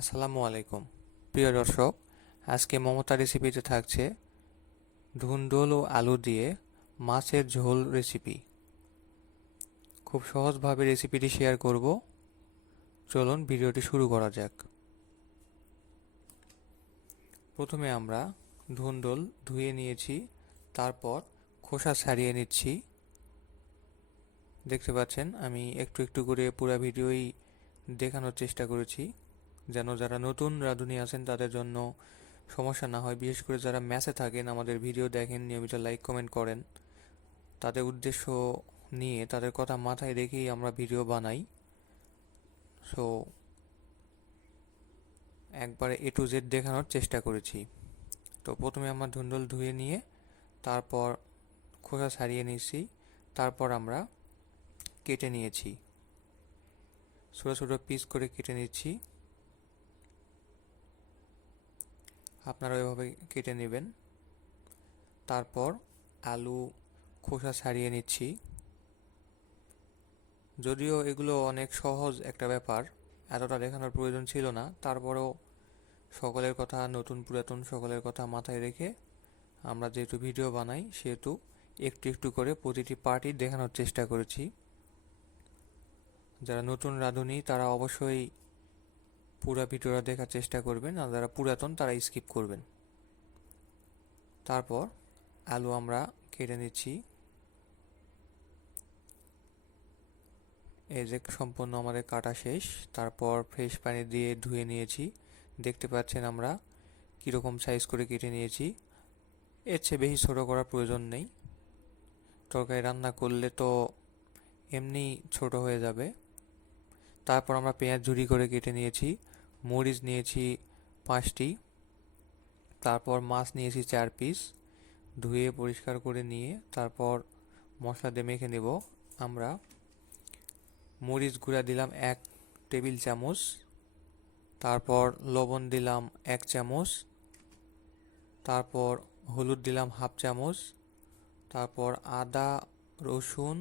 আসসালামু আলাইকুম প্রিয় দর্শক, আজকে মমতা রেসিপিতে থাকছে ধুন্দুল ও আলু দিয়ে মাছের ঝোল রেসিপি। খুব সহজভাবে রেসিপিটি শেয়ার করব। চলুন ভিডিওটি শুরু করা যাক। প্রথমে আমরা ধুন্দুল ধুয়ে নিয়েছি, তারপর খোসা ছাড়িয়ে নিচ্ছি। দেখতে পাচ্ছেন আমি একটু একটু করে পুরো ভিডিওই দেখানোর চেষ্টা করেছি, যেন যারা নতুন রাঁধুনি আছেন তাদের জন্য সমস্যা না হয়। বিশেষ করে যারা ম্যাচে থাকেন, আমাদের ভিডিও দেখেন, নিয়মিত লাইক কমেন্ট করেন, তাদের উদ্দেশ্য নিয়ে, তাদের কথা মাথায় রেখেই আমরা ভিডিও বানাই। সো একবারে A to Z দেখানোর চেষ্টা করেছি। তো প্রথমে আমরা ধুন্দুল ধুয়ে নিয়ে তারপর খোসা ছাড়িয়ে নিয়েছি, তারপর আমরা কেটে নিয়েছি, ছোটো ছোটো পিস করে কেটে নিচ্ছি। আপনারা এভাবে কেটে নেবেন। তারপর আলু খোসা ছাড়িয়ে নিচ্ছি। যদিও এগুলো অনেক সহজ একটা ব্যাপার, এতটা দেখানোর প্রয়োজন ছিল না, তারপরেও সকলের কথা, নতুন পুরাতন সকলের কথা মাথায় রেখে আমরা যেহেতু ভিডিও বানাই, সেহেতু একটু একটু করে প্রতিটি পার্টই দেখানোর চেষ্টা করেছি। যারা নতুন রাঁধুনি তারা অবশ্যই পুরো ভিডিওটা দেখার চেষ্টা করবেন, আর যারা পুরাতন তারা স্কিপ করবেন। তারপর আলু আমরা কেটে নিচ্ছি। এই যে সম্পূর্ণ আমাদের কাটা শেষ। তারপর ফ্রেশ পানি দিয়ে ধুয়ে নিয়েছি। দেখতে পাচ্ছেন আমরা কীরকম সাইজ করে কেটে নিয়েছি। এর চেয়ে বেশি ছোটো করার প্রয়োজন নেই, তরকারি রান্না করলে তো এমনি ছোট হয়ে যাবে। তারপর আমরা পেঁয়াজ ঝুরি করে কেটে নিয়েছি, মরিচ নিয়েছি 5টি, তারপর মাছ নিয়েছি 4 পিস, ধুয়ে পরিষ্কার করে নিয়ে তারপর মশলা দিয়ে মেখে নেব। আমরা মরিচ গুঁড়া দিলাম 1 টেবিল চামচ, তারপর লবণ দিলাম 1 চামচ, তারপর হলুদ দিলাম হাফ চামচ, তারপর আদা রসুন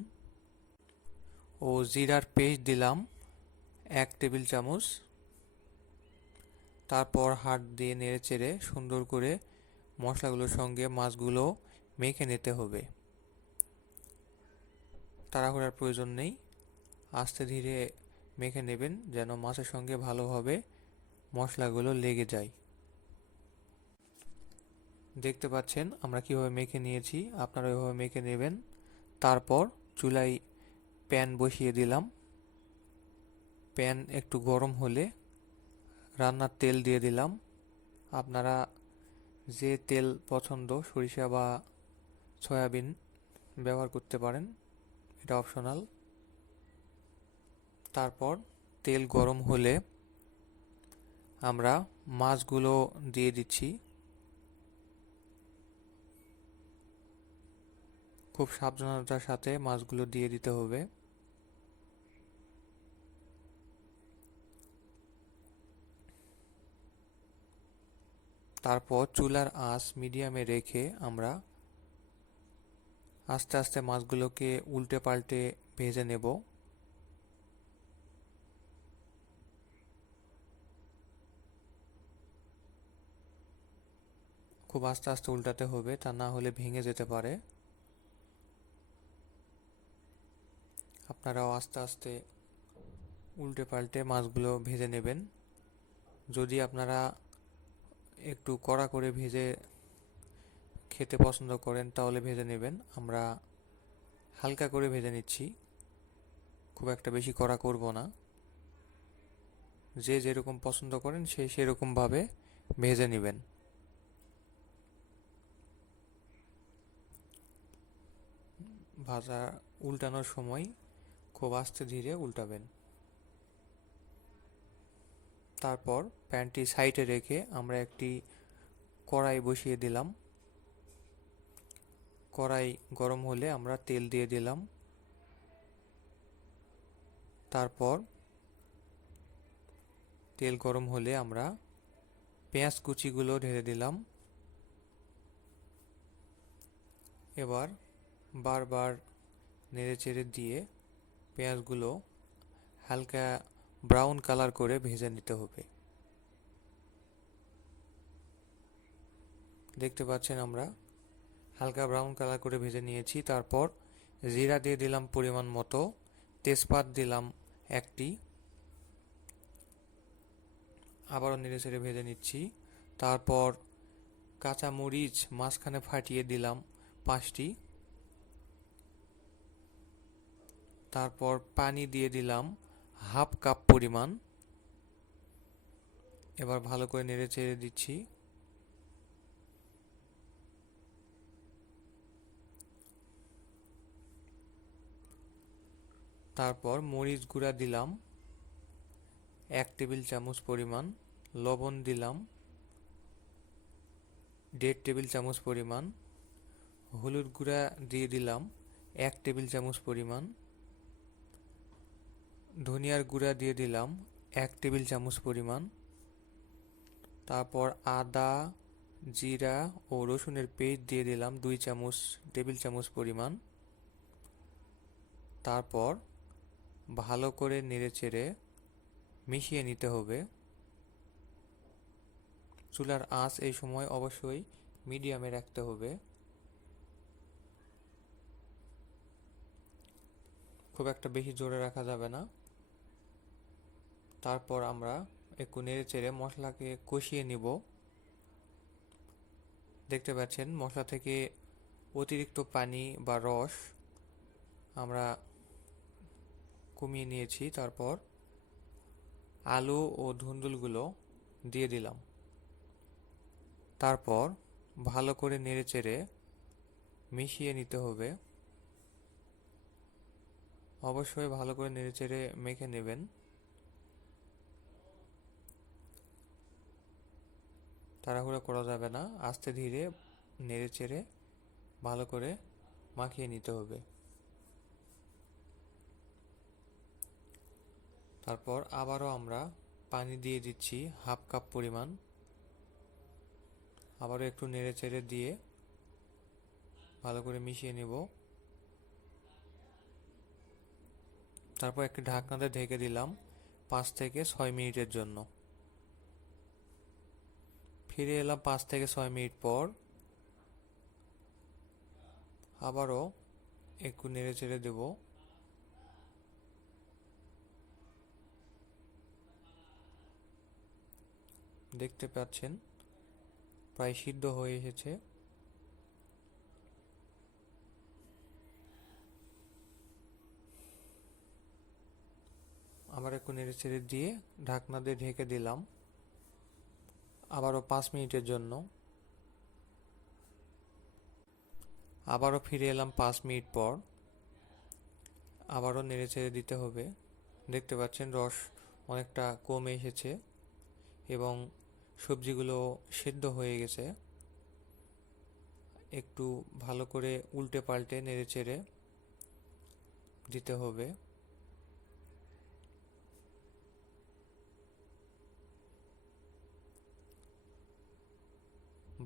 ও জিরার পেস্ট দিলাম 1 টেবিল চামচ। তারপর হাত দিয়ে নেড়ে চেড়ে সুন্দর করে মশলাগুলোর সঙ্গে মাছগুলো মেখে নিতে হবে। তাড়াহুড়ার প্রয়োজন নেই, আস্তে ধীরে মেখে নেবেন যেন মাছের সঙ্গে ভালোভাবে মশলাগুলো লেগে যায়। দেখতে পাচ্ছেন আমরা কিভাবে মেখে নিয়েছি, আপনারা ওইভাবে মেখে নেবেন। তারপর চুলায় প্যান বসিয়ে দিলাম। প্যান একটু গরম হলে রান্নার তেল দিয়ে দিলাম। আপনারা যে তেল পছন্দ, সরিষা বা সয়াবিন ব্যবহার করতে পারেন, এটা অপশনাল। তারপর তেল গরম হলে আমরা মাছগুলো দিয়ে দিচ্ছি। খুব সাবধানতার সাথে মাছগুলো দিয়ে দিতে হবে। তারপর চুলার আঁচ মিডিয়ামে রেখে আমরা আস্তে আস্তে মাছগুলোকে উল্টে পাল্টে ভেজে নেব। খুব আস্তে আস্তে উল্টাতে হবে, তা না হলে ভেঙে যেতে পারে। আপনারাও আস্তে আস্তে উল্টে পাল্টে মাছগুলো ভেজে নেবেন। যদি আপনারা একটু কড়া করে ভেজে খেতে পছন্দ করেন তাহলে ভেজে নেবেন। আমরা হালকা করে ভেজে নিচ্ছি, খুব একটা বেশি কড়া করব না। যে যেরকম পছন্দ করেন সে সেরকমভাবে ভেজে নেবেন। ভাজা উল্টানোর সময় খুব আস্তে ধীরে উল্টাবেন। তারপর প্যানটি সাইডে রেখে আমরা একটি কড়াই বসিয়ে দিলাম। কড়াই গরম হলে আমরা তেল দিয়ে দিলাম। তারপর তেল গরম হলে আমরা পেঁয়াজ কুচিগুলো ঢেলে দিলাম। এবার বারবার নেড়ে চেড়ে দিয়ে পেঁয়াজগুলো হালকা ব্রাউন কালার করে ভেজে নিতে হবে। দেখতে পাচ্ছেন আমরা হালকা ব্রাউন কালার করে ভেজে নিয়েছি। তারপর জিরা দিয়ে দিলাম পরিমাণ মতো, তেজপাত দিলাম একটি, আবারও নেড়েচেড়ে ভেজে নিচ্ছি। তারপর কাঁচা মরিচ মাঝখানে ফাটিয়ে দিলাম 5টি। তারপর পানি দিয়ে দিলাম হাফ কাপ পরিমাণ। এবার ভালো করে নেড়েচেড়ে দিচ্ছি। তারপর মরিচ গুঁড়া দিলাম 1 টেবিল চামচ পরিমাণ, লবণ দিলাম 1.5 টেবিল চামচ পরিমাণ, হলুদ গুঁড়া দিয়ে দিলাম 1 টেবিল চামচ পরিমাণ, ধনিয়ার গুঁড়া দিয়ে দিলাম 1 টেবিল চামচ পরিমাণ। তারপর আদা, জিরা ও রসুনের পেস্ট দিয়ে দিলাম 2 টেবিল চামচ পরিমাণ। তারপর ভালো করে নেড়েচেড়ে মিশিয়ে নিতে হবে। চুলার আঁচ এই সময় অবশ্যই মিডিয়ামে রাখতে হবে, খুব একটা বেশি জোরে রাখা যাবে না। তারপর আমরা একটু নেড়েচেড়ে মশলাকে কষিয়ে নিব। দেখতে পাচ্ছেন মশলা থেকে অতিরিক্ত পানি বা রস আমরা কমিয়ে নিয়েছি। তারপর আলু ও ধুন্দুলগুলো দিয়ে দিলাম। তারপর ভালো করে নেড়েচেড়ে মিশিয়ে নিতে হবে। অবশ্যই ভালো করে নেড়েচেড়ে মেখে নেবেন। তাড়াহুড়ো করা যাবে না, আস্তে ধীরে নেড়েচেড়ে ভালো করে মাখিয়ে নিতে হবে। তারপর আবারও আমরা পানি দিয়ে দিচ্ছি হাফ কাপ পরিমাণ। আবারও একটু নেড়েচেড়ে দিয়ে ভালো করে মিশিয়ে নেব। তারপর একটি ঢাকনাতে ঢেকে দিলাম 5 থেকে 6 মিনিটের জন্য। ফিরে এলাম 5 থেকে 6 মিনিট পর। আবারও একটু নেড়েচেড়ে দেব। দেখতে পাচ্ছেন প্রায় সিদ্ধ হয়ে এসেছে। আবার একটু নেড়েচেড়ে দিয়ে ঢাকনা দিয়ে ঢেকে দিলাম আবারও 5 মিনিটের জন্য। আবারও ফিরে এলাম 5 মিনিট পর। আবারও নেড়েচেড়ে দিতে হবে। দেখতে পাচ্ছেন রস অনেকটা কমে এসেছে এবং সবজিগুলো সেদ্ধ হয়ে গেছে। একটু ভালো করে উল্টে পাল্টে নেড়েচেড়ে দিতে হবে।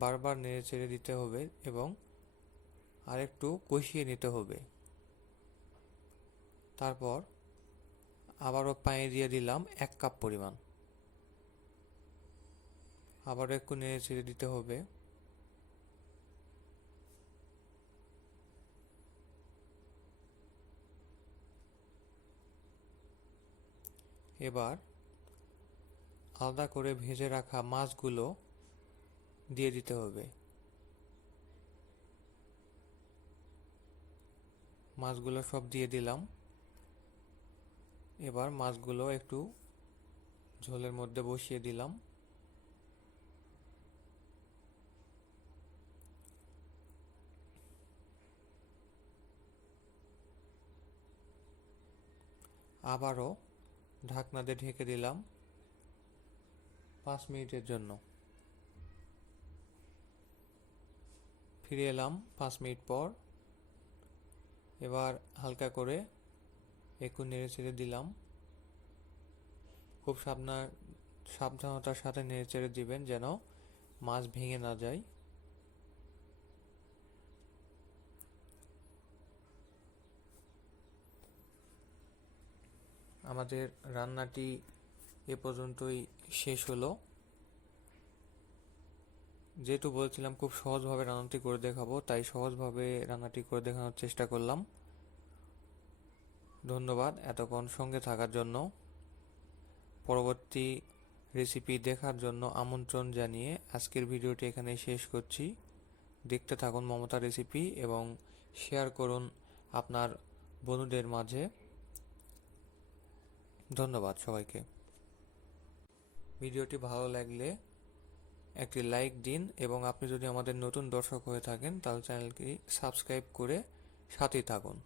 বারবার নেড়েচেড়ে দিতে হবে এবং আরেকটু কষিয়ে নিতে হবে। তারপর আবারও পানি দিয়ে দিলাম 1 কাপ পরিমাণ। আবারও একটু নেড়েচেড়ে দিতে হবে। এবার আলাদা করে ভেজে রাখা মাছগুলো দিয়ে দিতে হবে। মাছগুলো সব দিয়ে দিলাম। এবার মাছগুলো একটু ঝোলের মধ্যে বসিয়ে দিলাম। আবারও ঢাকনা দিয়ে ঢেকে দিলাম 5 মিনিটের জন্য। ফিরে এলাম 5 মিনিট পর। এবার হালকা করে একটু নেড়েচেড়ে দিলাম। খুব সাবধানতার সাথে নেড়েচেড়ে দিবেন যেন মাছ ভেঙে না যায়। আমাদের রান্নাটি এ পর্যন্তই শেষ হলো। যেহেতু বলছিলাম খুব সহজভাবে রান্নাটি করে দেখাবো, তাই সহজভাবে রান্নাটি করে দেখানোর চেষ্টা করলাম। ধন্যবাদ এতক্ষণ সঙ্গে থাকার জন্য। পরবর্তী রেসিপি দেখার জন্য আমন্ত্রণ জানিয়ে আজকের ভিডিওটি এখানে শেষ করছি। দেখতে থাকুন মমতা রেসিপি এবং শেয়ার করুন আপনার বন্ধুদের মাঝে। ধন্যবাদ সবাইকে। ভিডিওটি ভালো লাগলে একটি লাইক দিন এবং আপনি যদি আমাদের নতুন দর্শক হয়ে থাকেন তাহলে চ্যানেলটি সাবস্ক্রাইব করে সাথেই থাকুন।